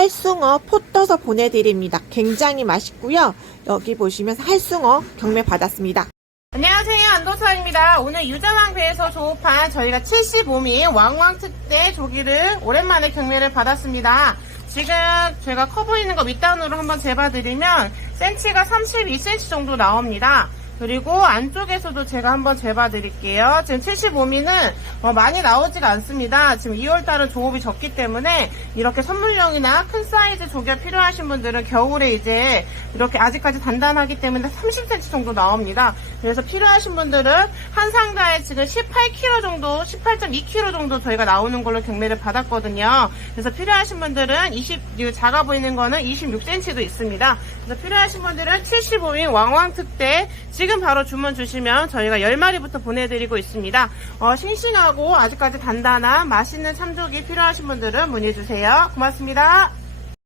살숭어 포 떠서 보내드립니다. 굉장히 맛있고요. 여기 보시면 살숭어 경매 받았습니다. 안녕하세요 안도사입니다. 오늘 유자왕 배에서 조업한 저희가 75미 왕왕 특대 조기를 오랜만에 경매를 받았습니다. 지금 제가 커 보이는 거 밑단으로 한번 재봐드리면 센치가 32cm 정도 나옵니다. 그리고 안쪽에서도 제가 한번 재봐드릴게요. 지금 75미는 많이 나오지가 않습니다. 지금 2월달은 조업이 적기 때문에 이렇게 선물용이나 큰 사이즈 조개 필요하신 분들은 겨울에 이제 이렇게 아직까지 단단하기 때문에 30cm 정도 나옵니다. 그래서 필요하신 분들은 한 상자에 지금 18kg 정도, 18.2kg 정도 저희가 나오는 걸로 경매를 받았거든요. 그래서 필요하신 분들은 20, 이 작아 보이는 거는 26cm도 있습니다. 그래서 필요하신 분들은 75인 왕왕 특대 지금 바로 주문 주시면 저희가 10마리부터 보내드리고 있습니다. 어, 싱싱하고 아직까지 단단한 맛있는 참조기 필요하신 분들은 문의주세요. 고맙습니다.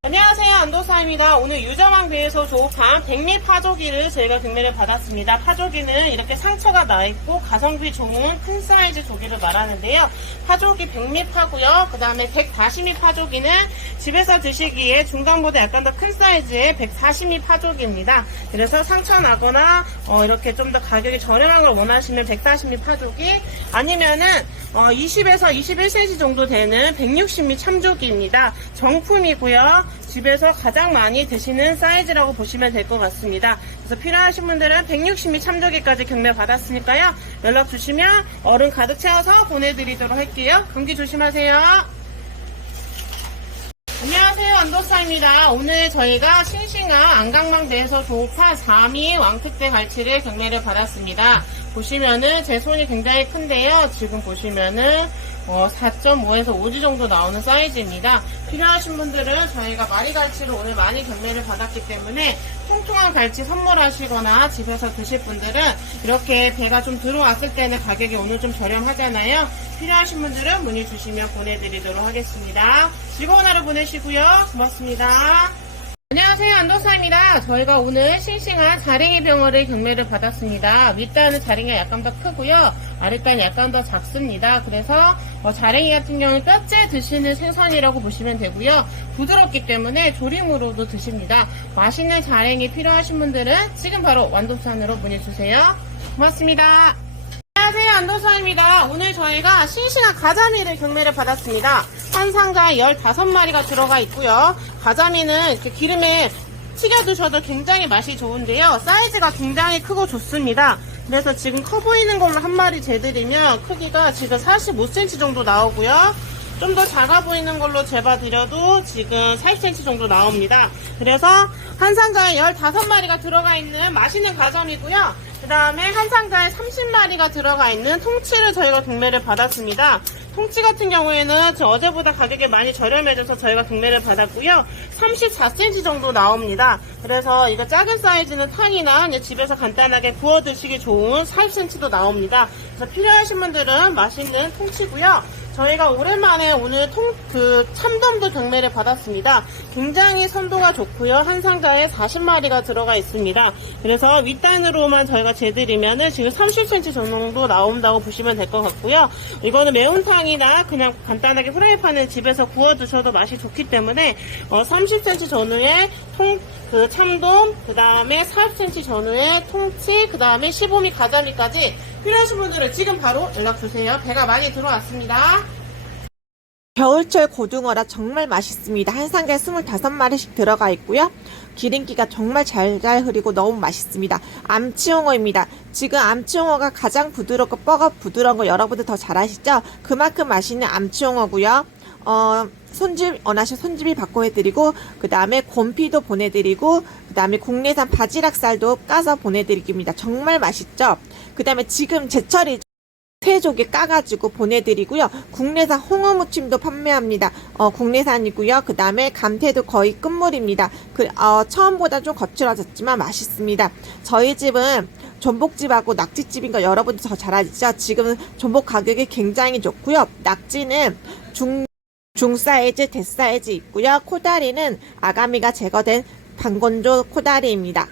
안녕하세요 안도사입니다. 오늘 유자왕 배에서 조업한 백미 파조기를 저희가 경매를 받았습니다. 파조기는 이렇게 상처가 나있고 가성비 좋은 큰 사이즈 조기를 말하는데요. 파조기 백미 파고요. 그 다음에 140미 파조기는 집에서 드시기에 중간보다 약간 더 큰 사이즈의 140미 파조기입니다. 그래서 상처 나거나 어, 이렇게 좀 더 가격이 저렴한 걸 원하시면 140미 파조기 아니면은 어, 20에서 21cm 정도 되는 160미 참조기입니다. 정품이고요. 집에서 가장 많이 드시는 사이즈라고 보시면 될 것 같습니다. 그래서 필요하신 분들은 160미 참조기까지 경매 받았으니까요. 연락 주시면 얼음 가득 채워서 보내드리도록 할게요. 감기 조심하세요. 안녕하세요 안도사입니다. 오늘 저희가 싱싱한 안강망대에서 조업한 3위 왕특대 갈치를 경매를 받았습니다. 보시면은 제 손이 굉장히 큰데요. 지금 보시면은 어, 4.5에서 5지 정도 나오는 사이즈입니다. 필요하신 분들은 저희가 마리갈치를 오늘 많이 경매를 받았기 때문에 통통한 갈치 선물하시거나 집에서 드실 분들은 이렇게 배가 좀 들어왔을 때는 가격이 오늘 좀 저렴하잖아요. 필요하신 분들은 문의 주시면 보내드리도록 하겠습니다. 즐거운 하루 보내시고요. 고맙습니다. 안녕하세요 안도사입니다. 저희가 오늘 싱싱한 자랭이 병어를 경매를 받았습니다. 윗단은 자랭이가 약간 더 크고요. 아랫단이 약간 더 작습니다. 그래서 어, 자랭이 같은 경우는 뼈째 드시는 생선이라고 보시면 되고요. 부드럽기 때문에 조림으로도 드십니다. 맛있는 자랭이 필요하신 분들은 지금 바로 완도산으로 문의주세요. 고맙습니다. 안녕하세요 안도사입니다. 오늘 저희가 싱싱한 가자미를 경매를 받았습니다. 한 상자에 15마리가 들어가 있고요. 가자미는 기름에 튀겨 드셔도 굉장히 맛이 좋은데요. 사이즈가 굉장히 크고 좋습니다. 그래서 지금 커 보이는 걸로 한 마리 재드리면 크기가 지금 45cm 정도 나오고요. 좀 더 작아 보이는 걸로 재봐드려도 지금 40cm 정도 나옵니다. 그래서 한 상자에 15마리가 들어가 있는 맛있는 가자미고요. 그 다음에 한 상자에 30마리가 들어가 있는 통치를 저희가 경매를 받았습니다. 통치 같은 경우에는 저 어제보다 가격이 많이 저렴해져서 저희가 경매를 받았고요. 34cm 정도 나옵니다. 그래서 이거 작은 사이즈는 탕이나 집에서 간단하게 구워 드시기 좋은 40cm도 나옵니다. 그래서 필요하신 분들은 맛있는 통치고요. 저희가 오랜만에 오늘 통, 그, 참돔도 경매를 받았습니다. 굉장히 선도가 좋고요. 한 상자에 40마리가 들어가 있습니다. 그래서 윗단으로만 저희가 재드리면은 지금 30cm 정도 나온다고 보시면 될 것 같고요. 이거는 매운탕이나 그냥 간단하게 후라이팬에 집에서 구워 드셔도 맛이 좋기 때문에, 어, 30cm 전후에 통, 그 참돔, 그 다음에 40cm 전후에 통치, 그 다음에 15미 가자미까지 필요하신 분들은 지금 바로 연락주세요. 배가 많이 들어왔습니다. 겨울철 고등어라 정말 맛있습니다. 한 상자에 25마리씩 들어가 있고요. 기름기가 정말 잘잘 흐리고 너무 맛있습니다. 암치홍어입니다. 지금 암치홍어가 가장 부드럽고 뻐가 부드러운 거 여러분들 더 잘 아시죠? 그만큼 맛있는 암치홍어고요. 어, 손질 원하셔 손질비 받고 해드리고 그 다음에 곰피도 보내드리고 그 다음에 국내산 바지락살도 까서 보내드립니다. 정말 맛있죠? 그 다음에 지금 제철이 새조개 까가지고 보내드리고요. 국내산 홍어 무침도 판매합니다. 어, 국내산이고요. 그 다음에 감태도 거의 끝물입니다. 그, 어, 처음보다 좀 거칠어졌지만 맛있습니다. 저희 집은 전복집하고 낙지집인 거 여러분들 더잘 아시죠? 지금 전복 가격이 굉장히 좋고요. 낙지는 중, 중 사이즈, 대 사이즈 있고요. 코다리는 아가미가 제거된 방건조 코다리입니다.